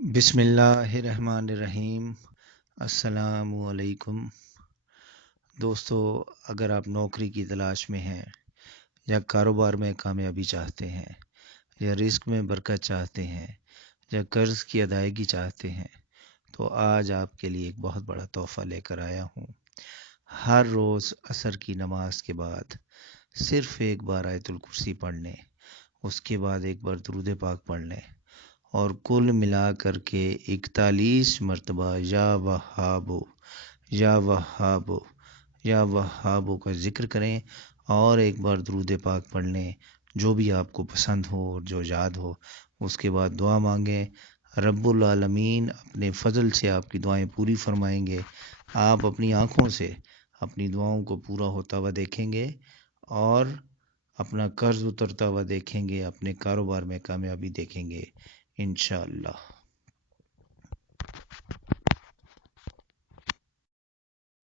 بسم اللہ الرحمن الرحیم۔ السلام علیکم دوستو، اگر آپ نوکری کی تلاش میں ہیں یا کاروبار میں کامیابی چاہتے ہیں یا رزق میں برکت چاہتے ہیں یا قرض کی ادائیگی چاہتے ہیں تو آج آپ کے لیے ایک بہت بڑا تحفہ لے کر آیا ہوں۔ ہر روز عصر کی نماز کے بعد صرف ایک بار آیت الکرسی پڑھ لیں، اس کے بعد ایک بار درود پاک پڑھ لیں اور کل ملا کر کے 41 مرتبہ یا وہابو یا وہابو یا وہابو کا ذکر کریں اور ایک بار درود پاک پڑھ لیں، جو بھی آپ کو پسند ہو اور جو یاد ہو۔ اس کے بعد دعا مانگیں، رب العالمین اپنے فضل سے آپ کی دعائیں پوری فرمائیں گے۔ آپ اپنی آنکھوں سے اپنی دعاؤں کو پورا ہوتا ہوا دیکھیں گے اور اپنا قرض اترتا ہوا دیکھیں گے، اپنے کاروبار میں کامیابی دیکھیں گے انشاءاللہ۔